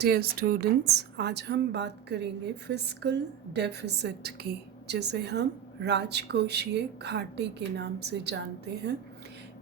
Dear students, आज हम बात करेंगे फिस्कल डेफिसिट की, जिसे हम राजकोषीय घाटे के नाम से जानते हैं।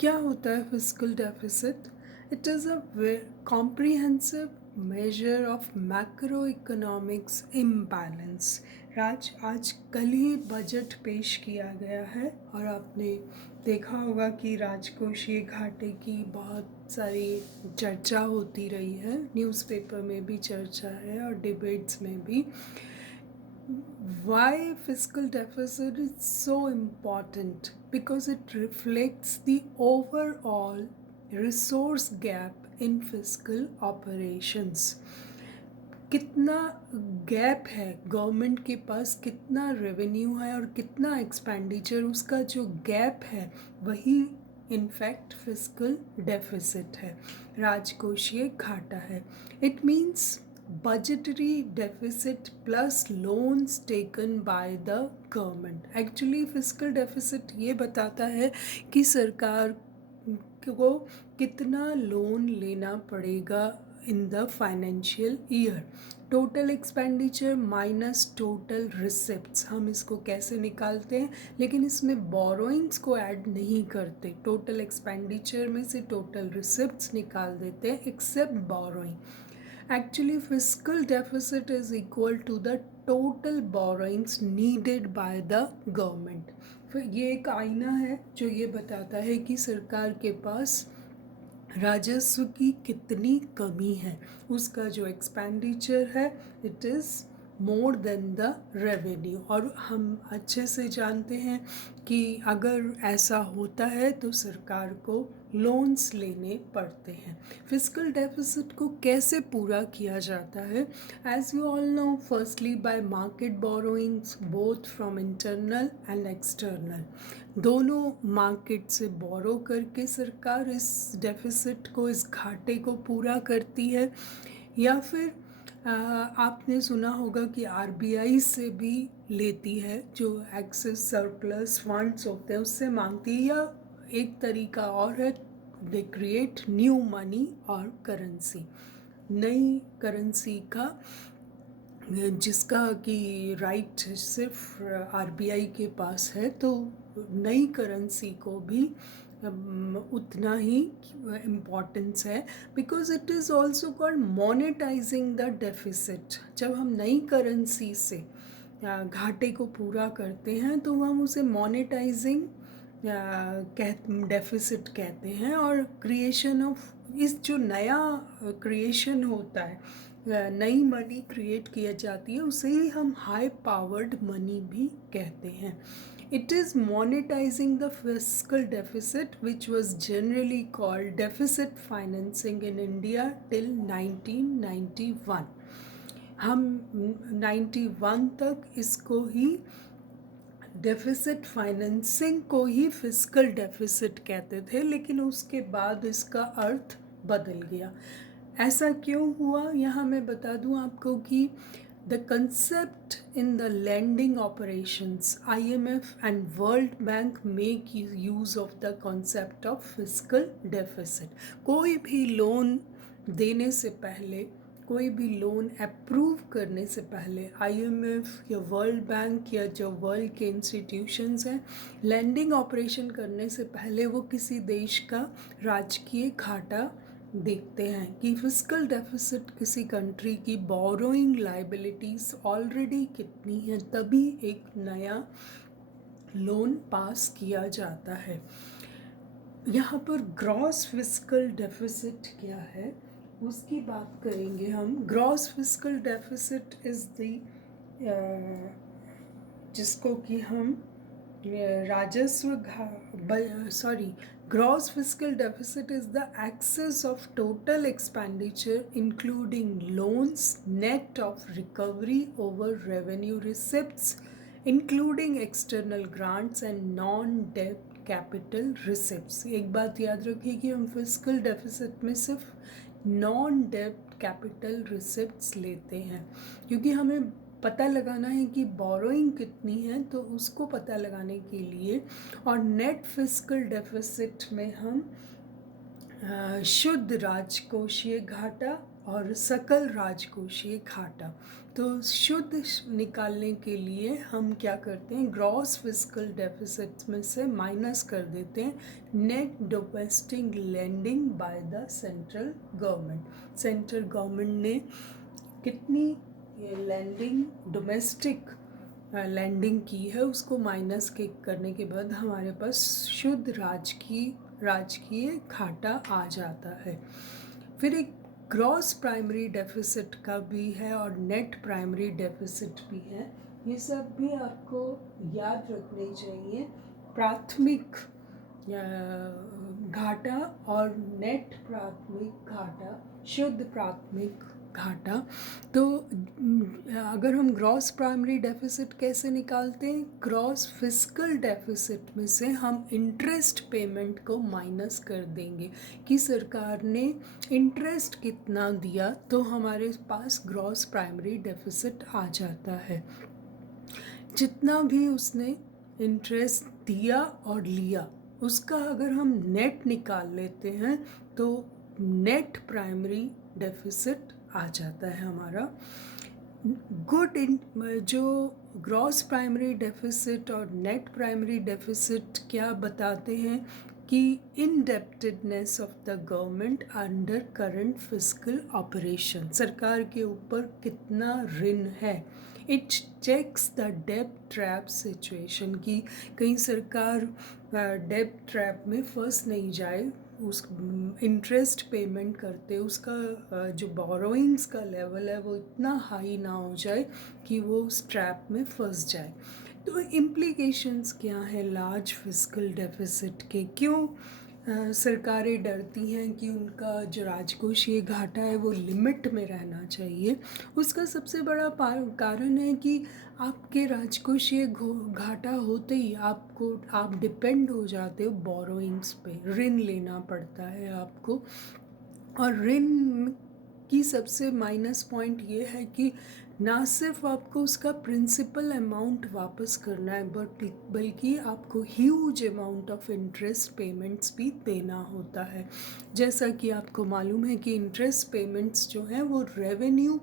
क्या होता है fiscal deficit? It is a comprehensive measure of macro economics imbalance. आज कल ही बजट पेश किया गया है और आपने देखा होगा कि राजकोषीय घाटे की बहुत सारी चर्चा होती रही है, न्यूज़पेपर में भी चर्चा है और डिबेट्स में भी। Why fiscal deficit is so important? Because it reflects the overall resource gap in fiscal operations. कितना गैप है गवर्नमेंट के पास, कितना रेवेन्यू है और कितना एक्सपेंडिचर, उसका जो गैप है वही इनफैक्ट फिस्कल डेफिसिट है, राजकोषीय घाटा है। It means budgetary deficit plus loans taken by the government. Actually fiscal deficit ये बताता है कि सरकार को कितना लोन लेना पड़ेगा in the financial year. Total expenditure minus total receipts, हम इसको कैसे निकालते हैं, लेकिन इसमें बोरोइंग्स को ऐड नहीं करते। टोटल एक्सपेंडिचर में से टोटल रिसिप्ट्स निकाल देते हैं except borrowing. Actually, fiscal deficit is equal to the total borrowings needed by the government. फिर ये एक आईना है जो ये बताता है कि सरकार के पास राजस्व की कितनी कमी है, उसका जो एक्सपेंडिचर है it is more than the revenue. और हम अच्छे से जानते हैं कि अगर ऐसा होता है तो सरकार को लोन्स लेने पड़ते हैं। फिस्कल डेफिसिट को कैसे पूरा किया जाता है? As you all know, firstly by market borrowings both from internal and external. दोनों मार्केट से बोरो करके सरकार इस डेफिसिट को, इस घाटे को पूरा करती है, या फिर आपने सुना होगा कि आरबीआई से भी लेती है, जो एक्सेस सरप्लस फंड्स होते हैं उससे मांगती है, या एक तरीका और है, दे क्रिएट न्यू मनी और करेंसी, नई करेंसी का, जिसका कि राइट सिर्फ आरबीआई के पास है, तो नई करेंसी को भी उतना ही इम्पॉर्टेंस है, because it is also called monetising the deficit. जब हम नई करेंसी से घाटे को पूरा करते हैं तो हम उसे मोनेटाइजिंग डेफिसिट कहते हैं। और क्रिएशन ऑफ, इस जो नया क्रिएशन होता है, नई मनी क्रिएट की जाती है, उसे ही हम हाई पावर्ड मनी भी कहते हैं। It is monetizing the fiscal deficit, which was generally called deficit financing in India till 1991. हम 91 तक इसको ही डेफिसिट फाइनेंसिंग को ही फिस्कल डेफिसिट कहते थे, लेकिन उसके बाद इसका अर्थ बदल गया। ऐसा क्यों हुआ, यहाँ मैं बता दूँ आपको कि the concept in the lending operations, IMF and World Bank make use of the concept of fiscal deficit. कोई भी लोन देने से पहले, कोई भी लोन अप्रूव करने से पहले IMF या वर्ल्ड बैंक या जो वर्ल्ड के इंस्टीट्यूशंस हैं, लैंडिंग ऑपरेशन करने से पहले वो किसी देश का राजकीय घाटा देखते हैं कि फिस्कल डेफिसिट किसी कंट्री की बोरोइंग लाइबिलिटीज़ ऑलरेडी कितनी है, तभी एक नया लोन पास किया जाता है। यहाँ पर ग्रॉस फिस्कल डेफिसिट क्या है उसकी बात करेंगे हम। Gross fiscal deficit is the, जिसको कि हम राजस्व gross fiscal deficit is the excess of total expenditure including loans net of recovery over revenue receipts, including external grants and non-debt capital receipts. एक बात याद रखिए कि हम फिस्कल डेफिसिट में सिर्फ नॉन डेब्ट कैपिटल रिसिप्ट्स लेते हैं, क्योंकि हमें पता लगाना है कि बोरोइंग कितनी है, तो उसको पता लगाने के लिए। और नेट फिस्कल डेफिसिट में हम शुद्ध राजकोषीय घाटा और सकल राजकोषीय घाटा। तो शुद्ध निकालने के लिए हम क्या करते हैं, ग्रॉस फिस्कल डेफिसिट में से माइनस कर देते हैं net domestic lending by the central government. Central government ने कितनी लैंडिंग डोमेस्टिक लैंडिंग की है उसको माइनस के करने के बाद हमारे पास शुद्ध राजकीय घाटा आ जाता है। फिर एक ग्रॉस प्राइमरी डेफिसिट का भी है और नेट प्राइमरी डेफिसिट भी है। ये सब भी आपको याद रखने चाहिए। प्राथमिक घाटा और नेट प्राथमिक घाटा, शुद्ध प्राथमिक घाटा। तो अगर हम ग्रॉस प्राइमरी डेफिसिट कैसे निकालते हैं, ग्रॉस फिस्कल डेफिसिट में से हम इंटरेस्ट पेमेंट को माइनस कर देंगे कि सरकार ने इंटरेस्ट कितना दिया, तो हमारे पास ग्रॉस प्राइमरी डेफिसिट आ जाता है। जितना भी उसने इंटरेस्ट दिया और लिया उसका अगर हम नेट निकाल लेते हैं तो नेट प्राइमरी डेफिसिट आ जाता है हमारा। जो ग्रॉस प्राइमरी डेफिसिट और नेट प्राइमरी डेफिसिट क्या बताते हैं कि indebtedness of the government under current fiscal operation, सरकार के ऊपर कितना ऋण है। इट चेक्स द डेब्ट ट्रैप सिचुएशन की कहीं सरकार डेब्ट ट्रैप में फंस नहीं जाए, उस इंटरेस्ट पेमेंट करते उसका जो बोरोइंग्स का लेवल है वो इतना हाई ना हो जाए कि वो उस ट्रैप में फंस जाए। तो इम्प्लीकेशंस क्या हैं लार्ज फिस्कल डेफिसिट के, क्यों सरकारें डरती हैं कि उनका जो राजकोषीय घाटा है वो लिमिट में रहना चाहिए। उसका सबसे बड़ा कारण है कि आपके राजकोषीय घाटा होते ही आप डिपेंड हो जाते हो बोरोइंग्स पे, ऋण लेना पड़ता है आपको। और ऋण की सबसे माइनस पॉइंट ये है कि ना सिर्फ आपको उसका प्रिंसिपल अमाउंट वापस करना है बल्कि आपको huge amount of interest payments भी देना होता है। जैसा कि आपको मालूम है कि इंटरेस्ट पेमेंट्स जो हैं वो रेवेन्यू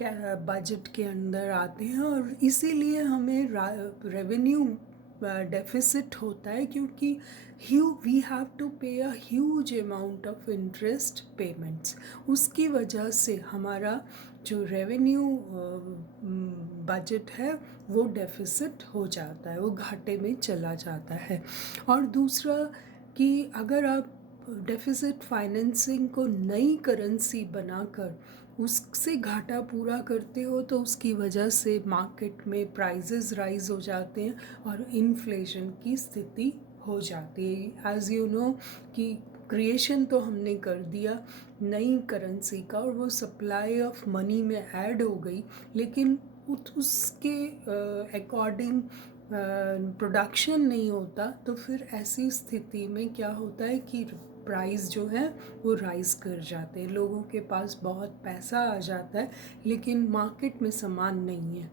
बजट के अंदर आते हैं और इसीलिए हमें रेवेन्यू डेफिसिट होता है क्योंकि वी हैव टू पे a huge amount of interest payments. उसकी वजह से हमारा जो रेवेन्यू बजट है वो डेफिसिट हो जाता है, वो घाटे में चला जाता है। और दूसरा कि अगर आप डेफिसिट फाइनेंसिंग को नई करेंसी बनाकर उससे घाटा पूरा करते हो तो उसकी वजह से मार्केट में प्राइसेस राइज हो जाते हैं और इन्फ्लेशन की स्थिति हो जाती है। एज यू नो कि क्रिएशन तो हमने कर दिया नई करेंसी का और वो सप्लाई ऑफ मनी में ऐड हो गई, लेकिन उसके अकॉर्डिंग प्रोडक्शन नहीं होता, तो फिर ऐसी स्थिति में क्या होता है कि प्राइस जो है वो राइज़ कर जाते हैं, लोगों के पास बहुत पैसा आ जाता है लेकिन मार्केट में सामान नहीं है।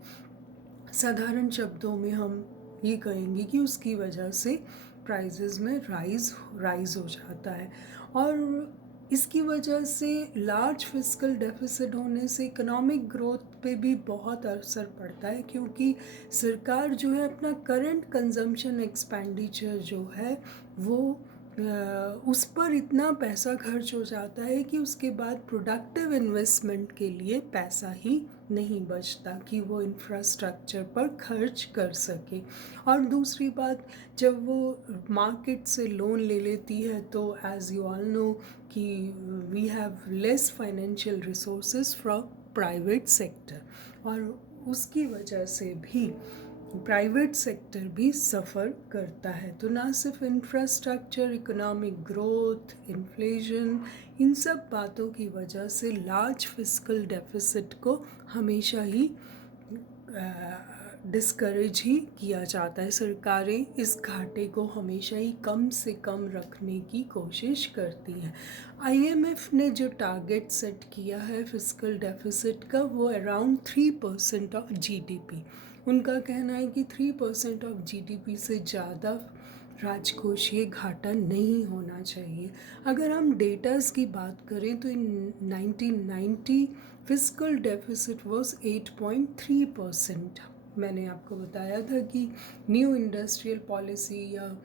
साधारण शब्दों में हम ये कहेंगे कि उसकी वजह से प्राइसेस में राइज हो जाता है। और इसकी वजह से लार्ज फिस्कल डेफिसिट होने से इकोनॉमिक ग्रोथ पे भी बहुत असर पड़ता है क्योंकि सरकार जो है अपना करंट कंजम्पशन एक्सपेंडिचर जो है वो उस पर इतना पैसा खर्च हो जाता है कि उसके बाद प्रोडक्टिव इन्वेस्टमेंट के लिए पैसा ही नहीं बचता कि वो इंफ्रास्ट्रक्चर पर खर्च कर सके। और दूसरी बात, जब वो मार्केट से लोन ले लेती है तो एज यू ऑल नो कि we have less financial resources from private sector, और उसकी वजह से भी प्राइवेट सेक्टर भी सफ़र करता है। तो ना सिर्फ इंफ्रास्ट्रक्चर, इकोनॉमिक ग्रोथ, इन्फ्लेशन, इन सब बातों की वजह से लार्ज फिस्कल डेफिसिट को हमेशा ही डिस्करेज ही किया जाता है। सरकारें इस घाटे को हमेशा ही कम से कम रखने की कोशिश करती हैं। IMF ने जो टारगेट सेट किया है फिस्कल डेफिसिट का वो अराउंड 3% ऑफ GDP। उनका कहना है कि 3% ऑफ GDP से ज़्यादा राजकोषीय घाटा नहीं होना चाहिए। अगर हम डेटास की बात करें तो इन 1990 फिस्कल डेफिसिट वाज 8.3%। मैंने आपको बताया था कि न्यू इंडस्ट्रियल पॉलिसी या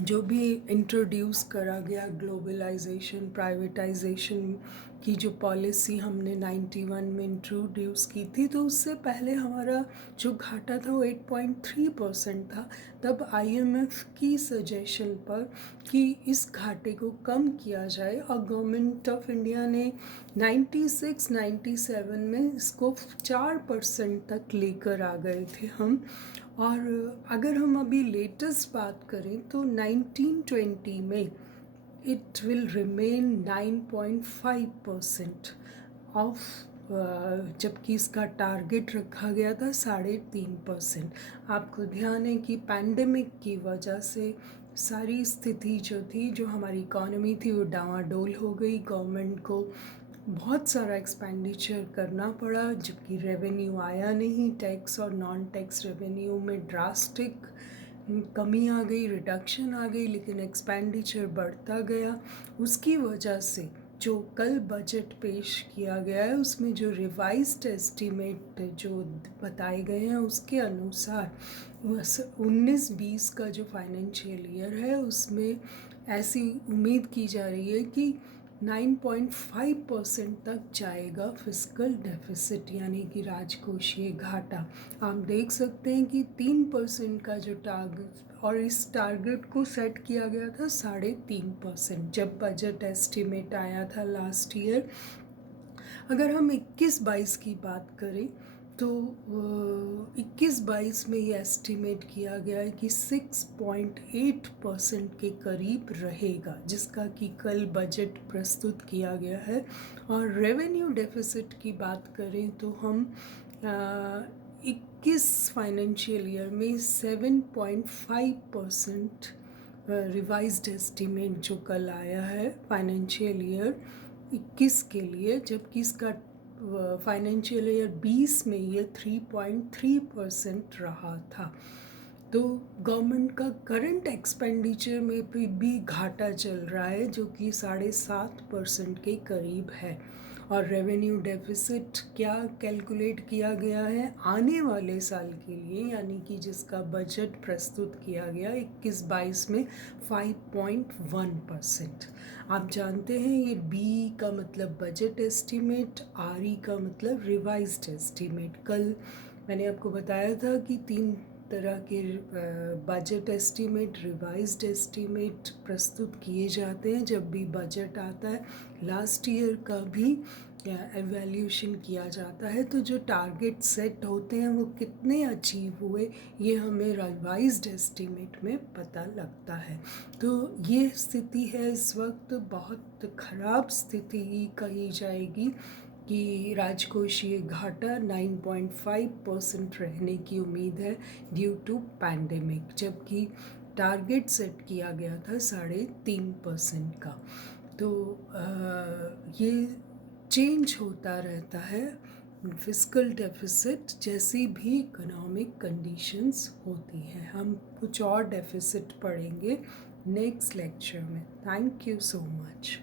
जो भी इंट्रोड्यूस करा गया ग्लोबलाइजेशन प्राइवेटाइजेशन की जो पॉलिसी हमने 91 में इंट्रोड्यूस की थी, तो उससे पहले हमारा जो घाटा था वो 8.3% था। तब आईएमएफ की सजेशन पर कि इस घाटे को कम किया जाए और गवर्नमेंट ऑफ इंडिया ने 96-97 में इसको 4% तक लेकर आ गए थे हम। और अगर हम अभी लेटेस्ट बात करें तो 1920 में इट विल रिमेन 9.5% ऑफ, जबकि इसका टारगेट रखा गया था 3.5%। आपको ध्यान है कि पैंडेमिक की वजह से सारी स्थिति जो थी, जो हमारी इकॉनमी थी, वो डावाडोल हो गई। गवर्नमेंट को बहुत सारा एक्सपेंडिचर करना पड़ा, जबकि रेवेन्यू आया नहीं। टैक्स और नॉन टैक्स रेवेन्यू में ड्रास्टिक कमी आ गई, रिडक्शन आ गई, लेकिन एक्सपेंडिचर बढ़ता गया। उसकी वजह से जो कल बजट पेश किया गया है उसमें जो रिवाइज्ड एस्टीमेट जो बताए गए हैं उसके अनुसार 19-20 का जो फाइनेंशियल ईयर है उसमें ऐसी उम्मीद की जा रही है कि 9.5% तक जाएगा फिस्कल डेफिसिट, यानी कि राजकोषीय घाटा। आप देख सकते हैं कि 3% का जो टारगेट, और इस टारगेट को सेट किया गया था 3.5% जब बजट एस्टिमेट आया था लास्ट ईयर। अगर हम 21-22 की बात करें तो 21-22 में ये एस्टिमेट किया गया है कि 6.8% के करीब रहेगा, जिसका कि कल बजट प्रस्तुत किया गया है। और रेवेन्यू डेफिसिट की बात करें तो हम 21 फाइनेंशियल ईयर में 7.5% रिवाइज्ड एस्टिमेट जो कल आया है फाइनेंशियल ईयर 21 के लिए, जबकि इसका फाइनेंशियल ईयर 20 में ये 3.3% रहा था। तो गवर्नमेंट का करंट एक्सपेंडिचर में भी घाटा चल रहा है, जो कि 7.5% के करीब है। और रेवेन्यू डेफिसिट क्या कैलकुलेट किया गया है आने वाले साल के लिए, यानी कि जिसका बजट प्रस्तुत किया गया 21-22 में 5.1%। आप जानते हैं ये बी का मतलब बजट एस्टीमेट, आर ई का मतलब रिवाइज्ड एस्टीमेट। कल मैंने आपको बताया था कि 3 तरह के बजट एस्टीमेट, रिवाइज्ड एस्टीमेट प्रस्तुत किए जाते हैं जब भी बजट आता है। लास्ट ईयर का भी एवेल्यूशन किया जाता है, तो जो टारगेट सेट होते हैं वो कितने अचीव हुए ये हमें रिवाइज्ड एस्टीमेट में पता लगता है। तो ये स्थिति है इस वक्त, बहुत ख़राब स्थिति कही जाएगी कि राजकोषीय घाटा 9.5% रहने की उम्मीद है ड्यू टू पैंडेमिक, जबकि टारगेट सेट किया गया था 3.5% का। तो ये चेंज होता रहता है फिस्कल डेफिसिट जैसी भी इकोनॉमिक कंडीशंस होती हैं। हम कुछ और डेफिसिट पढ़ेंगे नेक्स्ट लेक्चर में। Thank you so much.